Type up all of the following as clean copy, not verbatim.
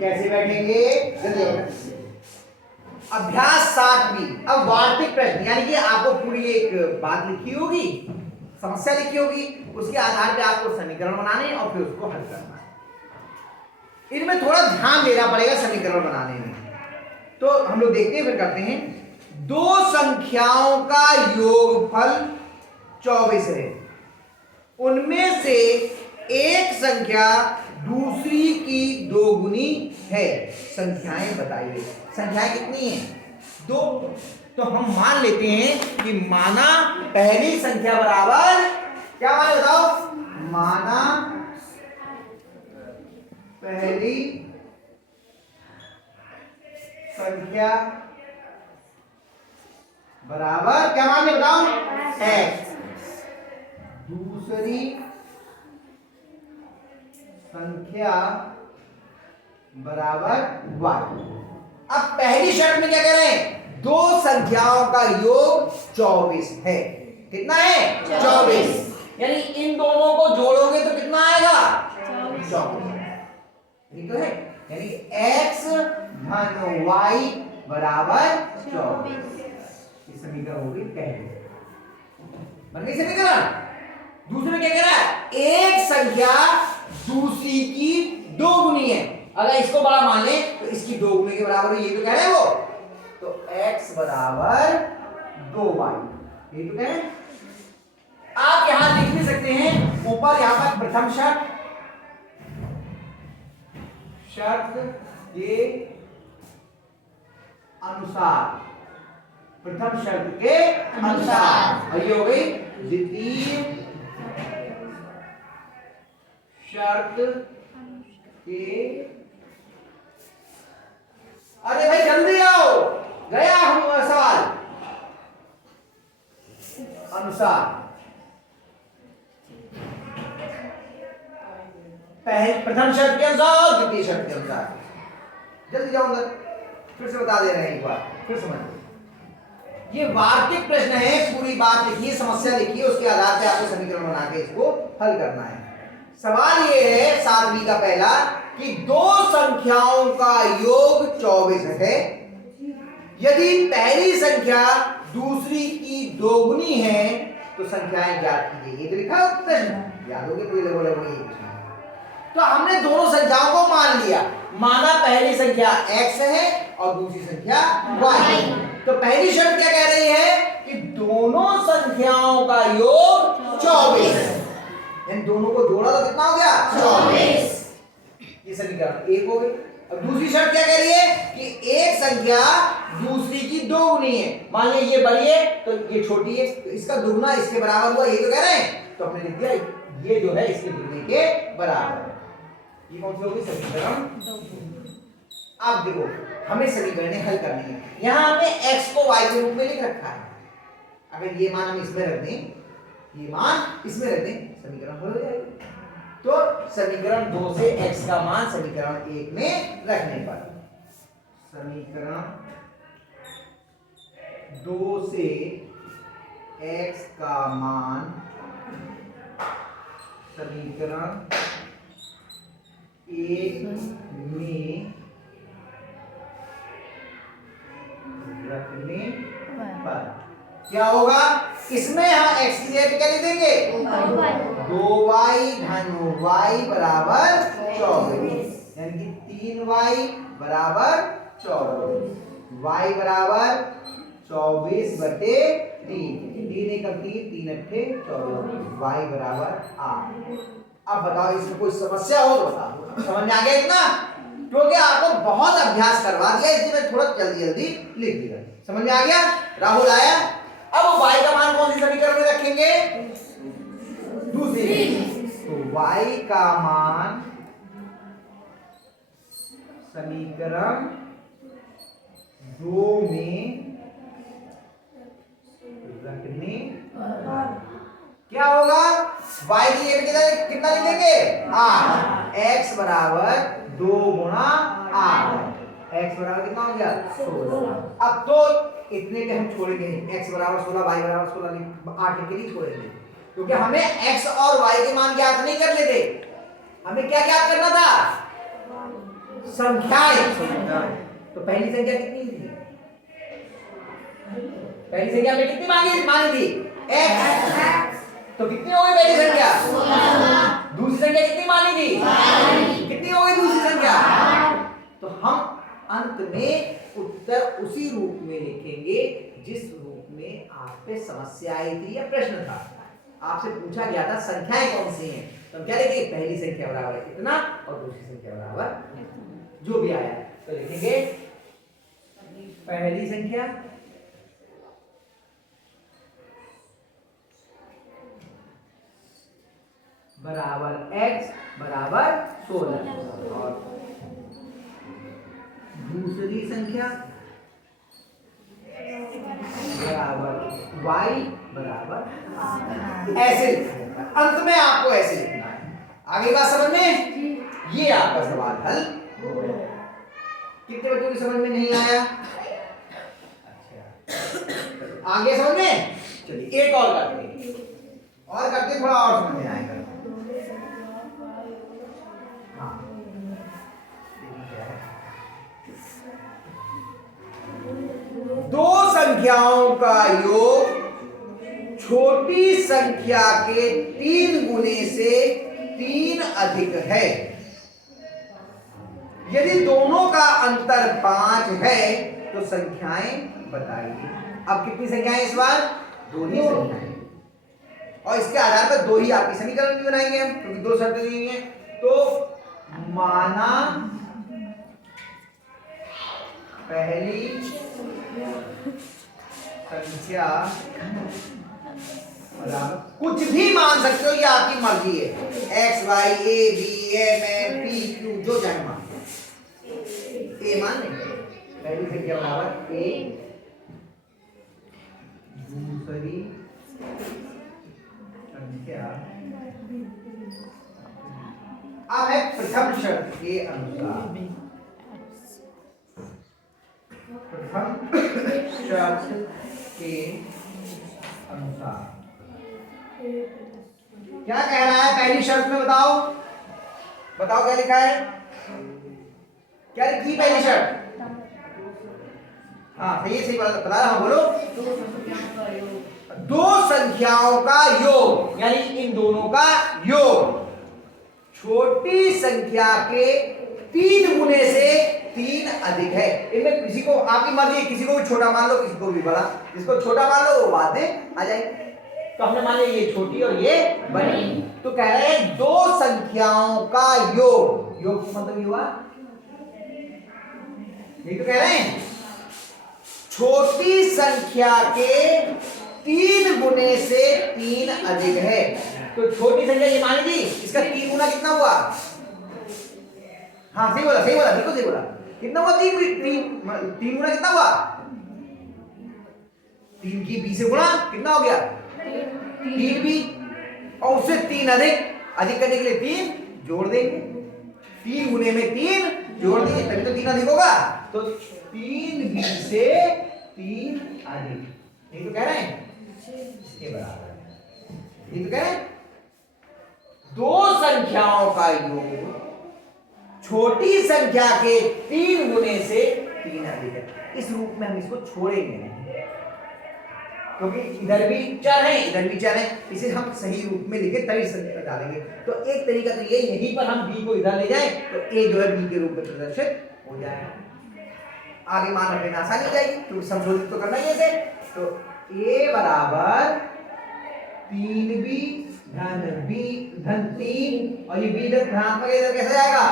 कैसे बैठेंगे? अभ्यास 7वीं। अब वार्तिक प्रश्न, यानी कि आपको पूरी एक बात लिखी होगी, समस्या लिखी होगी, उसके आधार पे आपको समीकरण बनाने और फिर उसको हल करना है। इनमें थोड़ा ध्यान देना पड़ेगा समीकरण बनाने में। तो हम लोग देखते हैं, फिर करते हैं। दो संख्याओं का योगफल 24 है, उनमें से एक संख्या दूसरी की दोगुनी है, संख्याएं बताइए। संख्याएं कितनी हैं? 2। तो हम मान लेते हैं कि माना पहली संख्या बराबर, क्या माने बताओ? माना पहली संख्या बराबर, क्या माने बताओ? x। दूसरी संख्या बराबर y। अब पहली शर्त में क्या कह रहे हैं? दो संख्याओं का योग 24 है। कितना है? 24। यानी इन दोनों को जोड़ोगे तो कितना आएगा? 24। ठीक है, यानी x धन y बराबर 24। इस समीकरण हो गई पहली, बन गई समीकरण। दूसरे में क्या कह रहा है? एक संख्या दूसरी की दोगुनी है। अगर इसको बड़ा मान ले तो इसकी दोगुनी के बराबर है, ये तो कह रहे हैं वो। तो x बराबर 2y, ये तो कह रहे हैं। आप यहां लिख भी सकते हैं ऊपर, यहां पर प्रथम शर्त के अनुसार, प्रथम शर्त के अनुसार, और ये हो गई द्वितीय शर्त के, अरे भाई जल्दी आओ, गया हूं सवाल, अनुसार। पहले प्रथम शर्त के अनुसार, द्वितीय शर्त के अनुसार। जल्दी जाओ अंदर, फिर से बता दे रहे हैं एक बार, फिर समझ। ये वार्तिक प्रश्न है, पूरी बात लिखिए, समस्या लिखिए, उसके आधार पे आपको समीकरण बना के इसको हल करना है। सवाल ये है 7वीं का पहला कि दो संख्याओं का योग 24 है, यदि पहली संख्या दूसरी की दोगुनी है तो संख्याएं ज्ञात कीजिए। ये तो लिखा है प्रश्न, याद होगी तो लगो। तो हमने दोनों संख्याओं को मान लिया, माना पहली संख्या x है और दूसरी संख्या y। तो पहली शर्त क्या कह रही है कि दोनों संख्याओं का योग 24 है, इन दोनों को जोड़ा तो कितना हो गया? 24। ये समीकरण 1 हो गई। अब दूसरी शर्त क्या कह रही है कि एक संख्या दूसरी की दोगुनी है। मान लीजिए ये बड़ी है तो ये छोटी है, तो इसका दुगना इसके बराबर हुआ, ये तो कह रहे हैं। तो हमने लिख दिया ये जो है इसके दुगने के बराबर। ये कौन सी होगी? समीकरण 2। अब देखो हमें समीकरण हल करनी है। यहां हमने x को y के रूप में लिख रखा है। अगर ये मान हम इसमें रख दें, ये मान इसमें रख दें, समीकरण हल हो जाएगी। तो समीकरण 2 से x का मान समीकरण 1 में रखने पर, समीकरण 2 से x का मान समीकरण 1 में रखने पर क्या होगा? इसमें हम x की जगह क्या लिख देंगे? 2y धन y बराबर 24, यानी कि 3y बराबर 24, y बराबर 24 बटे 3, 3 एक 3 अट्ठे 24, y बराबर 8। अब बताओ इसमें कोई समस्या हो तो बताओ। समझ में आ गया इतना? क्योंकि आपको बहुत अभ्यास करवा दिया, इसलिए मैं थोड़ा जल्दी जल्दी लिख दिया। समझ में आ गया? राहुल आया? अब y का मान कौन सी समीकरण में रखेंगे? दूसरी। तो y का मान समीकरण 2 में रखने क्या होगा? y की जगह कितना लिखेंगे? 8। x बराबर 2 गुणा 8, x बराबर कितना हो गया? 16। अब तो इतने पे हम छोड़ेंगे, x बराबर 16, y बराबर 16, 8 के लिए छोड़ेंगे, क्योंकि हमें x और y के मान ज्ञात नहीं करने थे, हमें क्या ज्ञात करना था? संख्याएं। तो पहली संख्या कितनी थी? पहली संख्या में कितनी मानी थी? x। तो कितनी हो गई पहली संख्या? दूसरी संख्या कितनी मानी थी? कितनी हो गई दूसरी संख्या? तो हम अंत में उत्तर उसी रूप में लिखेंगे जिस रूप में आप पे समस्या आई थी या प्रश्न था। आपसे पूछा गया था संख्याएं कौन सी हैं, तो हम क्या लिखेंगे? पहली संख्या बराबर है इतना और दूसरी संख्या बराबर जो भी आया। तो लिखेंगे पहली संख्या बराबर x बराबर 16 और दूसरी संख्या बराबर y बराबर ऐसे लिखना। अंत में आपको ऐसे लिखना है। आगे बात समझ में? ये आपका सवाल हल हो गया। कितने बच्चों की समझ में नहीं आया? अच्छा, आगे समझ में? चलिए एक और करते हैं, थोड़ा और समझ में आएगा। हाँ, दो संख्याओं का योग छोटी संख्या के 3 गुने से 3 अधिक है। यदि दोनों का अंतर 5 है तो संख्याएं बताइए। अब कितनी संख्याएं इस बार? 2 ही संख्याएं, और इसके आधार पर 2 ही आपकी समीकरण भी बनाएंगे हम, क्योंकि 2 शर्तें दी हैं। तो माना पहली संख्या कुछ भी मान सकते हो, ये आपकी मर्जी है। x y a b m n p q जो चाहे मान। a मान लेंगे, पहली संख्या बराबर a, दूसरी संख्या अब है प्रथम शर्त के अनुसार। प्रथम शर्त के अनुसार क्या कह रहा है? पहली शर्त में बताओ क्या लिखा है? क्या लिखी पहली शर्त? हाँ सही बता रहा हूं, बोलो। दो संख्याओं का योग, यानी इन दोनों का योग छोटी संख्या के 3 गुने से 3 अधिक है। इनमें किसी को, आपकी मर्जी, किसी को भी छोटा मान लो, किसी को भी बड़ा। जिसको छोटा मान लो वो बातें आ जाएगी। तो हमने मान लिया ये छोटी और ये बड़ी। तो कह रहे हैं दो संख्याओं का योग, योग का मतलब ये हुआ, ये तो कह रहे हैं छोटी संख्या के 3 गुने से 3 अधिक है। तो छोटी संख्या ये मानी थी, इसका 3 गुना कितना हुआ? हाँ सही बोला, बिल्कुल सही बोला। कितना हुआ? 3 गुना कितना हुआ? 3 की 20 से गुणा कितना हो गया? 3 भी, और उससे 3 अधिक करने के लिए 3 जोड़ देंगे। 3 गुने में 3 जोड़ देंगे तभी तो 3 अधिक होगा। तो 3 20 से 3 अधिक, ये तो कह रहे हैं इसके बराबर है। ये तो कह रहे हैं दो संख्याओं का योग छोटी संख्या के 3 गुने से 3 अधिक है। इस रूप में हम इसको छोड़ेंगे नहीं, क्योंकि इधर भी चर है, इधर भी चर है। इसे हम सही रूप में लिखे तभी संख्या डालेंगे। तो एक तरीका तो ये, यहीं पर हम b को इधर ले जाएं तो a जो है b के रूप में प्रदर्शित हो जाएगा। आगे मान रखने में आसानी हो जाएगी, क्योंकि संशोधित तो करना ही है इसे। तो a बराबर 3b धन b धन 3, और ये b धनात्मक इधर कैसे जाएगा?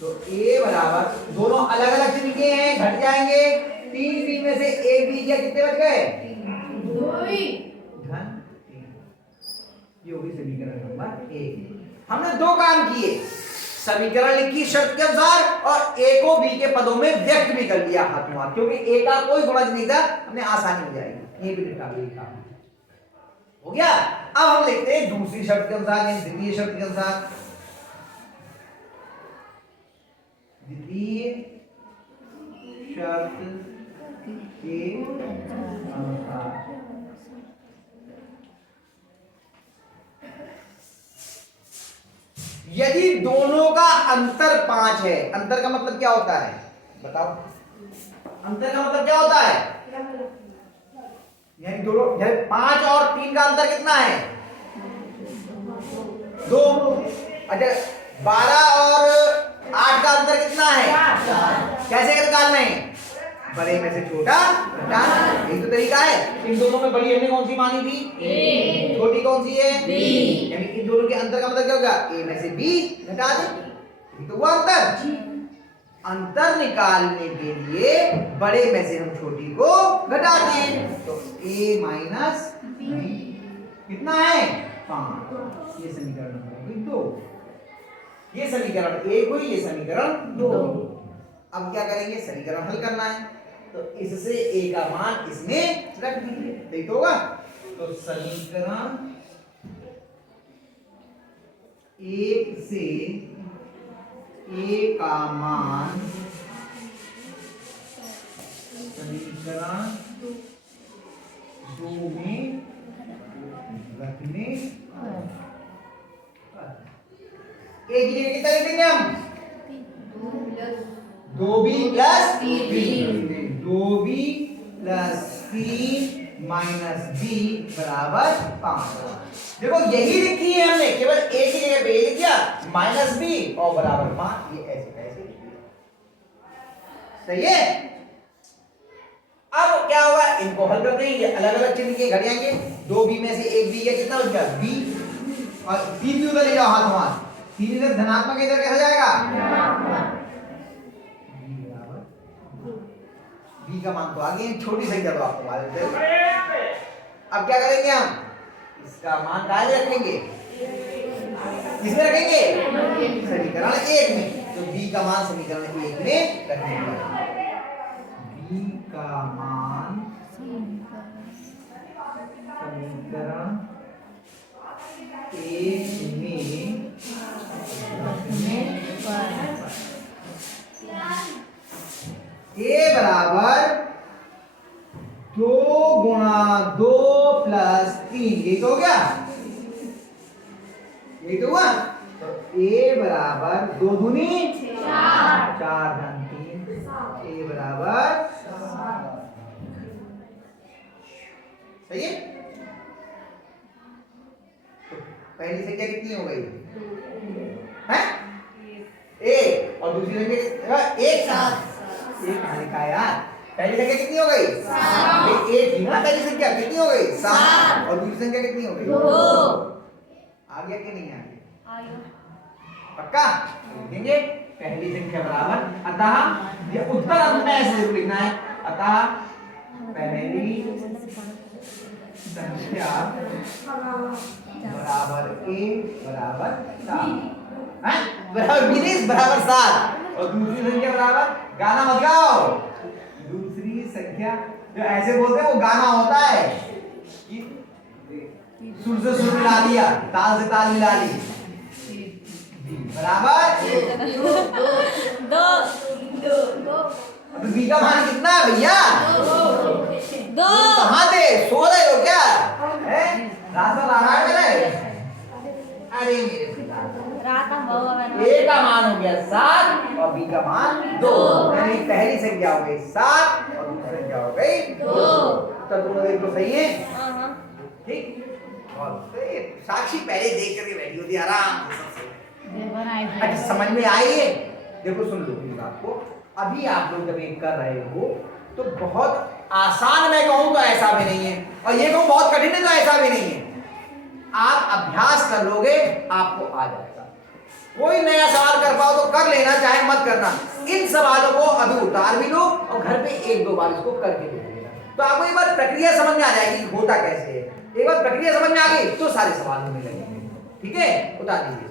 तो a बराबर, दोनों अलग अलग तरीके हैं, घट जाएंगे। 3b में से एक b गया, कितने बच गए? 2 धन 3। ये होगी समीकरण नंबर 1। हमने 2 काम किए, समीकरण लिखी शर्त के अनुसार और a को b के पदों में व्यक्त भी कर दिया हाथों हाथ, क्योंकि a का कोई गुणज नहीं था, हमने आसानी हो जाएगी। ये भी लिखा हो गया। अब हम लिखते हैं दूसरी शर्त के अनुसार, यानी द्वितीय शर्त के अनुसार। द्वितीय शर्त के अनुसार यदि दोनों का अंतर 5 है। अंतर का मतलब क्या होता है बताओ? अंतर का मतलब क्या होता है? यानी दोनों 5 और 3 का अंतर कितना है? 2। अच्छा 12 और 8 का अंतर कितना है? कैसे निकालना है? बड़े में से छोटा घटाना, यही तो तरीका है। इन दोनों में बड़ी हमने कौन सी मानी थी? A। छोटी कौन सी है? B। यानी इन दोनों के अंतर का मतलब क्या होगा? A में से B घटा दे, यही तो हुआ अंतर। अंतर निकालने के लिए बड़े में से हम छोटी को घटाते हैं, तो A माइनस B कितना है? 5। ये समीकरण नंबर 2। ये समीकरण 1 हुई, ये समीकरण 2। अब क्या करेंगे? समीकरण हल करना है, तो इससे A का मान इसमें रख दीजिए, ठीक होगा। तो समीकरण 1 से A का मान समीकरण 2 में रखने A की जगह कितना लिखेंगे हम? 2b plus 2b plus 3 minus b बराबर 5। देखो यही लिखी है हमने, केवल a की जगह पे लिख दिया माइनस b और बराबर 5। ये ऐसे ऐसे सही है। अब क्या होगा? इनको हल करते हैं, ये अलग अलग चिन्ह के घट जाएंगे। 2b में से 1b का कितना बच गया? b, और 3 भी उधर ले जाओ हाथों हाथ। 3 इधर धनात्मक, इधर कैसा जाएगा? b का मान तो आगे छोटी संख्या तो आपको मालूम है। अब क्या करेंगे हम? इसका मान कहाँ रखेंगे? किसमें रखेंगे? समीकरण 1 में। तो b का मान समीकरण 1 में रखेंगे। b का मान समीकरण 1 में रखने पर A बराबर 2 गुणा 2 प्लस 3, ये तो हो गया, यही तो हुआ। तो A बराबर 2 दूनी 4 धन 3, A बराबर सही है। तो पहली संख्या कितनी हो गई है? 1 और दूसरी संख्या 1 7। एक लिखा यार, पहली संख्या कितनी हो गई? 7। एक थी ना पहली संख्या, कितनी हो गई? 7। और दूसरी संख्या कितनी हो गई? 2। आ गया कि नहीं आ गया? पक्का लिखेंगे पहली संख्या बराबर, अतः ये उत्तर अंत में ऐसे जरूर लिखना है, अतः पहली संख्या बराबर a बराबर 7 है, बराबर 20 बराबर 7। और दूसरी संख्या बराबर, गाना मत गाओ, दूसरी संख्या जो ऐसे बोलते हैं वो गाना होता है कि सुर से सुर मिला दिया, ताल से ताल मिला ली, बराबर 2। अब b का मान कितना है भैया? 2। कहाँ थे? सो रहे हो क्या? रास्ता लगा के रहे? अरे मेरे A का मान हो गया 7 और B का मान 2, यानी पहली संख्या हो गई 7 और दूसरी संख्या हो गई 2। तो दोनों देखो सही है, ठीक। और साक्षी पहले देख करके बैठी होती आराम से। अच्छा समझ में आई है? देखो सुन लो इस बात को, अभी आप लोग जब ये कर रहे हो तो बहुत आसान मैं कहूँ तो ऐसा भी नहीं है, और ये कहूँ बहुत कठिन है तो ऐसा भी नहीं है। आप अभ्यास कर लोगे आपको आ जाएगा। कोई नया सवाल कर पाओ तो कर लेना, चाहे मत करना। इन सवालों को अभी उतार भी लो और घर पे 1-2 बार इसको करके देख लेना, तो आपको एक बार प्रक्रिया समझ में आ जाएगी होता कैसे है। एक बार प्रक्रिया समझ में आ गई तो सारे सवाल होने लगेंगे। ठीक है, उतार दीजिए।